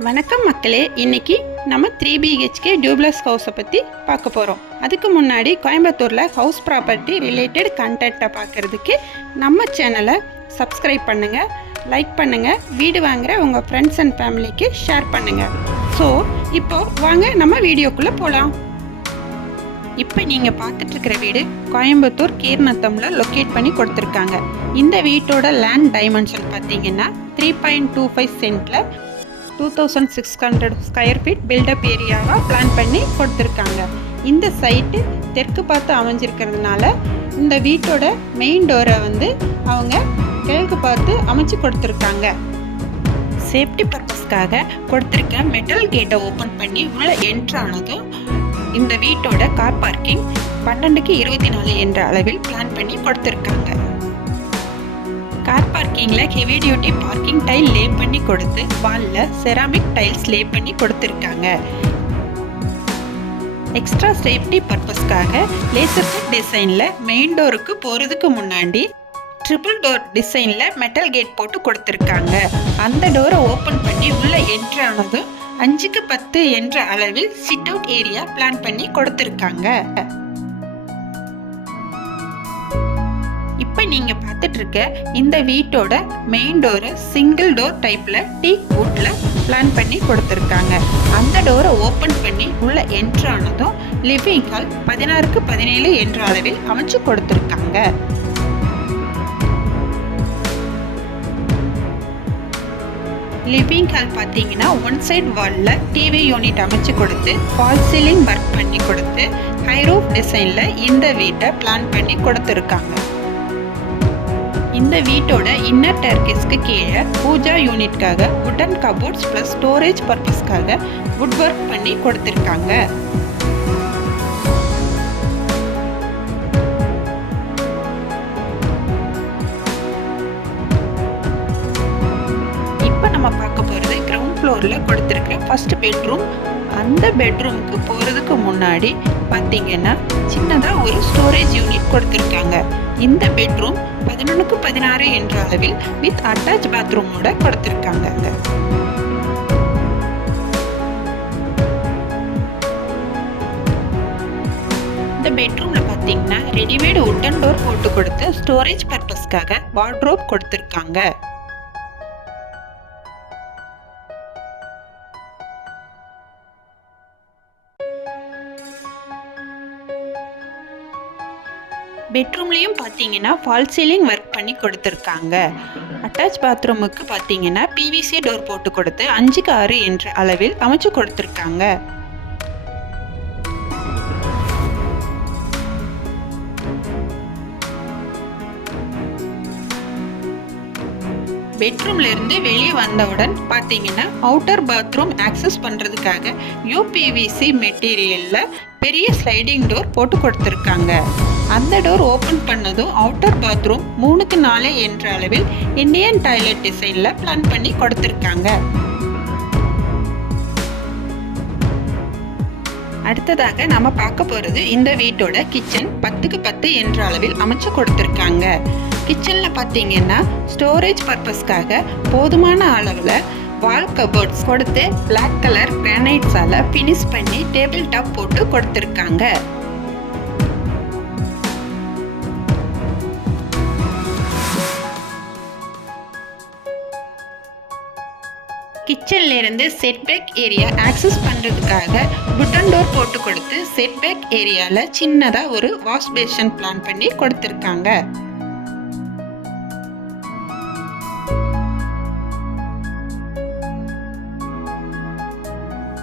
வணக்கம் மக்களே, இன்னைக்கு நம்ம 3BHK டியூப்ளஸ் ஹவுஸை பற்றி பார்க்க போகிறோம். அதுக்கு முன்னாடி கோயம்புத்தூரில் ஹவுஸ் ப்ராப்பர்ட்டி ரிலேட்டட் கண்டென்ட்டை பார்க்குறதுக்கு நம்ம சேனலை சப்ஸ்கிரைப் பண்ணுங்கள், லைக் பண்ணுங்கள், வீடு வாங்குகிற உங்கள் ஃப்ரெண்ட்ஸ் அண்ட் ஃபேமிலிக்கு ஷேர் பண்ணுங்கள். ஸோ இப்போ வாங்க நம்ம வீடியோக்குள்ளே போகலாம். இப்போ நீங்கள் பார்த்துட்ருக்கிற வீடு கோயம்புத்தூர் கீர்நத்தமில் லொக்கேட் பண்ணி கொடுத்துருக்காங்க. இந்த வீட்டோட லேண்ட் டைமென்ஷன் பார்த்தீங்கன்னா 3.25 சென்ட்டில் 2600 ஸ்கொயர் ஃபீட் பில்டப் ஏரியாவாக பிளான் பண்ணி கொடுத்துருக்காங்க. இந்த சைட்டு தெற்கு பார்த்து அமைஞ்சிருக்கிறதுனால இந்த வீட்டோட மெயின் டோரை அவங்க கிழக்கு பார்த்து அமைச்சு கொடுத்துருக்காங்க. சேஃப்டி பர்பஸ்க்காக கொடுத்துருக்க மெட்டல் கேட்டை ஓப்பன் பண்ணி உள்ள என்ட்ரானதும் இந்த வீட்டோட கார் பார்க்கிங் 12க்கு 24 என்ற அளவில் பிளான் பண்ணி கொடுத்துருக்காங்க. கார் பார்க்கிங்கில் heavy duty parking tile lay பண்ணி கொடுத்து வாலில் செராமிக் டைல்ஸ் லே பண்ணி கொடுத்துருக்காங்க. எக்ஸ்ட்ரா சேஃப்டி பர்பஸ்க்காக லேசர் கட் டிசைனில் மெயின் டோருக்கு போகிறதுக்கு முன்னாடி ட்ரிபிள் டோர் டிசைனில் மெட்டல் கேட் போட்டு கொடுத்துருக்காங்க. அந்த டோரை ஓப்பன் பண்ணி உள்ள என்ட்ரி ஆனதும் 5க்கு 10 என்ற அளவில் சிட் அவுட் ஏரியா பிளான் பண்ணி கொடுத்துருக்காங்க. இப்போ நீங்கள் பார்த்துட்டு இருக்க இந்த வீட்டோட மெயின் டோரை சிங்கிள் டோர் டைப்பில் டீக் வுட்டில் பிளான் பண்ணி கொடுத்துருக்காங்க. அந்த டோரை ஓப்பன் பண்ணி உள்ள என்ட்ரி ஆனதும் லிவிங் ஹால் 16க்கு 17 என்ற அளவில் அமைச்சு கொடுத்துருக்காங்க. லிவிங் ஹால் பார்த்தீங்கன்னா ஒன் சைட் வாலில் டிவி யூனிட் அமைச்சு கொடுத்து ஃபால் சீலிங் ஒர்க் பண்ணி கொடுத்து ஹை ரூஃப் டிசைனில் இந்த வீட்டை பிளான் பண்ணி கொடுத்துருக்காங்க. இந்த வீட்டோட இன்னர் டேர்கேஸ்க்கு கீழே பூஜா யூனிட்காக வுடன் கபோர்ட்ஸ் ப்ளஸ் ஸ்டோரேஜ் பர்பஸ்க்காக வுட் ஒர்க் பண்ணி கொடுத்துருக்காங்க. இப்போ நம்ம பார்க்க போகிறது கிரவுண்ட் ஃப்ளோரில் கொடுத்துருக்க ஃபர்ஸ்ட் பெட்ரூம். அந்த பெட்ரூமுக்கு போகிறதுக்கு முன்னாடி பார்த்தீங்கன்னா சின்னதாக ஒரு ஸ்டோரேஜ் யூனிட் கொடுத்துருக்காங்க. இந்த பெட்ரூம் 11க்கு 16 என்ற அளவில் வித் அட்டாச் பாத்ரூமோட கொடுத்துருக்காங்க. இந்த பெட்ரூம்ல பார்த்தீங்கன்னா ரெடிமேட் வுட்டன் டோர் போட்டு கொடுத்து ஸ்டோரேஜ் பர்பஸ்க்காக வார்ட்ரோப் கொடுத்துருக்காங்க. பெட்ரூம்லேயும் பார்த்தீங்கன்னா ஃபால் சீலிங் ஒர்க் பண்ணி கொடுத்துருக்காங்க. அட்டாச் பாத்ரூமுக்கு பார்த்தீங்கன்னா பிவிசி டோர் போட்டு கொடுத்து 5க்கு 6 என்ற அளவில் அமைச்சு கொடுத்துருக்காங்க. பெட்ரூம்ல இருந்து வெளியே வந்தவுடன் பார்த்தீங்கன்னா அவுட்டர் பாத்ரூம் ஆக்சஸ் பண்ணுறதுக்காக யூபிவிசி மெட்டீரியல்ல பெரிய ஸ்லைடிங் டோர் போட்டு கொடுத்துருக்காங்க. அந்த டோர் ஓப்பன் பண்ணதும் அவுட்டர் பாத்ரூம் 3க்கு 4 என்ற அளவில் இந்தியன் டாய்லெட் டிசைனில் பிளான் பண்ணி கொடுத்துருக்காங்க. அடுத்ததாக நம்ம பார்க்க போகிறது இந்த வீட்டோட கிச்சன் 10க்கு 10 என்ற அளவில் அமைச்சு கொடுத்துருக்காங்க. கிச்சனில் பார்த்தீங்கன்னா ஸ்டோரேஜ் பர்பஸ்க்காக போதுமான அளவில் வால் கபோர்ட்ஸ் கொடுத்து பிளாக் கலர் கிரானைட்ஸால் ஃபினிஷ் பண்ணி டேபிள் டாப் போட்டு கொடுத்துருக்காங்க. கிச்சன்ல இருந்து செட்பேக் ஏரியா ஆக்சஸ் பண்ணுறதுக்காக வுடன் டோர் போட்டு கொடுத்து செட்பேக் ஏரியாவில் சின்னதாக ஒரு வாஷ் பேஷன் பிளான் பண்ணி கொடுத்துருக்காங்க.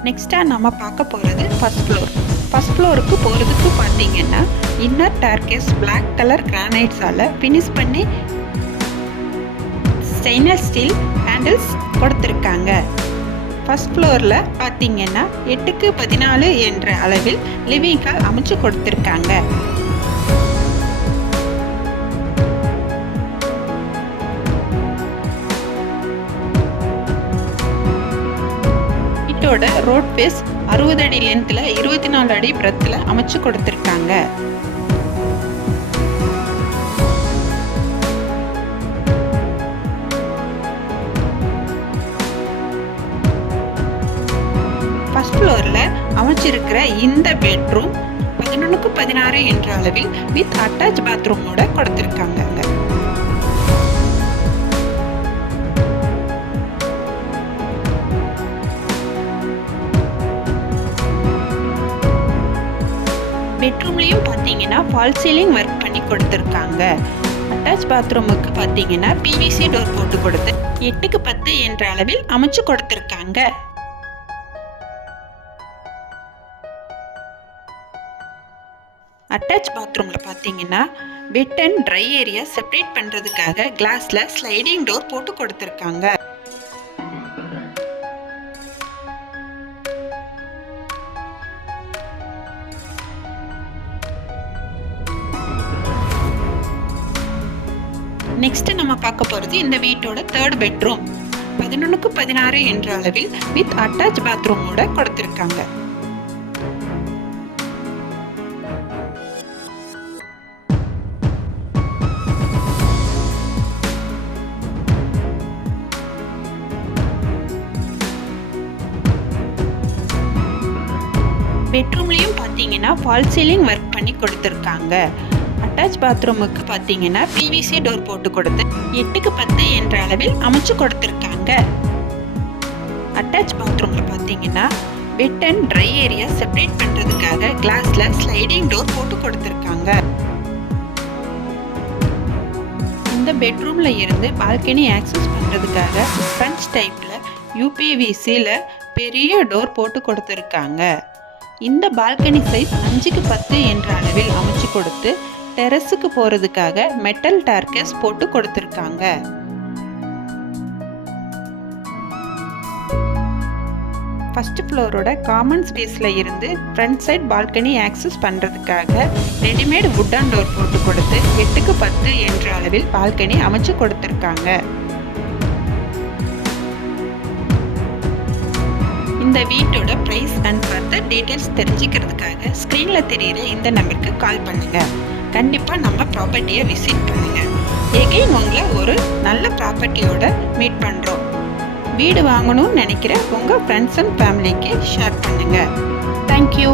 நெக்ஸ்ட்டாக நம்ம பார்க்க போகிறது ஃபர்ஸ்ட் ஃப்ளோர். ஃபர்ஸ்ட் ஃப்ளோருக்கு போகிறதுக்கு பார்த்தீங்கன்னா இன்னர் டேர்கேஸ் பிளாக் கலர் கிரானைட்ஸால் ஃபினிஷ் பண்ணி ஸ்டெயின்லெஸ் ஸ்டீல் ஹேண்டில்ஸ் கொடுத்துருக்காங்க. ஃபர்ஸ்ட் ஃப்ளோரில் பார்த்தீங்கன்னா 8க்கு 14 என்ற அளவில் லிவிங் ஹால் அமைச்சு கொடுத்துருக்காங்க. வீட்டோட ரோட் பேஸ் 60 அடி லென்த்தில் 24 அடி பிரத்தில் அமைச்சு கொடுத்துருக்காங்க. ஃபர்ஸ்ட் ஃப்ளோரில் அமைச்சிருக்கிற இந்த பெட்ரூம் 11x16 என்ற அளவில் வித் அட்டாச் பாத்ரூமோட கொடுத்துருக்காங்க. பெட்ரூம்லேயும் பார்த்தீங்கன்னா ஃபால் சீலிங் ஒர்க் பண்ணி கொடுத்துருக்காங்க. அட்டாச் பாத்ரூமுக்கு பார்த்தீங்கன்னா பிவிசி டோர் போட்டு கொடுத்து 8x10 என்ற அளவில் அமைச்சு கொடுத்துருக்காங்க. அட்டாச் பாத்ரூமில் பார்த்தீங்கன்னா வெட் அண்ட் ட்ரை ஏரியா செப்பரேட் பண்ணுறதுக்காக கிளாஸில் ஸ்லைடிங் டோர் போட்டு கொடுத்துருக்காங்க. நெக்ஸ்ட் நம்ம பார்க்க போகிறது இந்த வீட்டோட தேர்ட் பெட்ரூம் 11x16 என்ற அளவில் வித் அட்டாச் பாத்ரூமோட கொடுத்துருக்காங்க. பெட்ரூம்லேயும் பார்த்தீங்கன்னா ஃபால் சீலிங் ஒர்க் பண்ணி கொடுத்துருக்காங்க. அட்டாச் பாத்ரூமுக்கு பார்த்தீங்கன்னா பிவிசி டோர் போட்டு கொடுத்து 8x10 என்ற அளவில் அமைச்சு கொடுத்துருக்காங்க. அட்டாச் பாத்ரூமில் பார்த்தீங்கன்னா வெட் அண்ட் ட்ரை ஏரியா செப்பரேட் பண்ணுறதுக்காக கிளாஸில் ஸ்லைடிங் டோர் போட்டு கொடுத்துருக்காங்க. இந்த பெட்ரூமில் இருந்து பால்கனி ஆக்சஸ் பண்ணுறதுக்காக ஃப்ரண்ட் டைப்பில் யூபிவிசியில் பெரிய டோர் போட்டு கொடுத்துருக்காங்க. இந்த பால்கனி சைஸ் 5x10 என்ற அளவில் அமைச்சு கொடுத்து டெரஸுக்கு போகிறதுக்காக மெட்டல் டார்கஸ் போட்டு கொடுத்துருக்காங்க. ஃபர்ஸ்ட் ஃப்ளோரோட காமன் ஸ்பேஸில் இருந்து ஃப்ரண்ட் சைட் பால்கனி ஆக்சஸ் பண்ணுறதுக்காக ரெடிமேட் வுட்டன் டோர் போட்டு கொடுத்து 8x10 என்ற அளவில் பால்கனி அமைச்சு கொடுத்துருக்காங்க. இந்த வீட்டோட ப்ரைஸ் அண்ட் ஃபர்தர் டீட்டெயில்ஸ் தெரிஞ்சுக்கிறதுக்காக ஸ்க்ரீனில் தெரிகிற இந்த நம்பருக்கு கால் பண்ணுங்கள். கண்டிப்பாக நம்ம ப்ராப்பர்ட்டியை விசிட் பண்ணுங்கள். எகைன் உங்களை ஒரு நல்ல ப்ராப்பர்ட்டியோட மீட் பண்ணுறோம். வீடு வாங்கணும்னு நினைக்கிற உங்கள் ஃப்ரெண்ட்ஸ் அண்ட் ஃபேமிலிக்கு ஷேர் பண்ணுங்கள். தேங்க்யூ.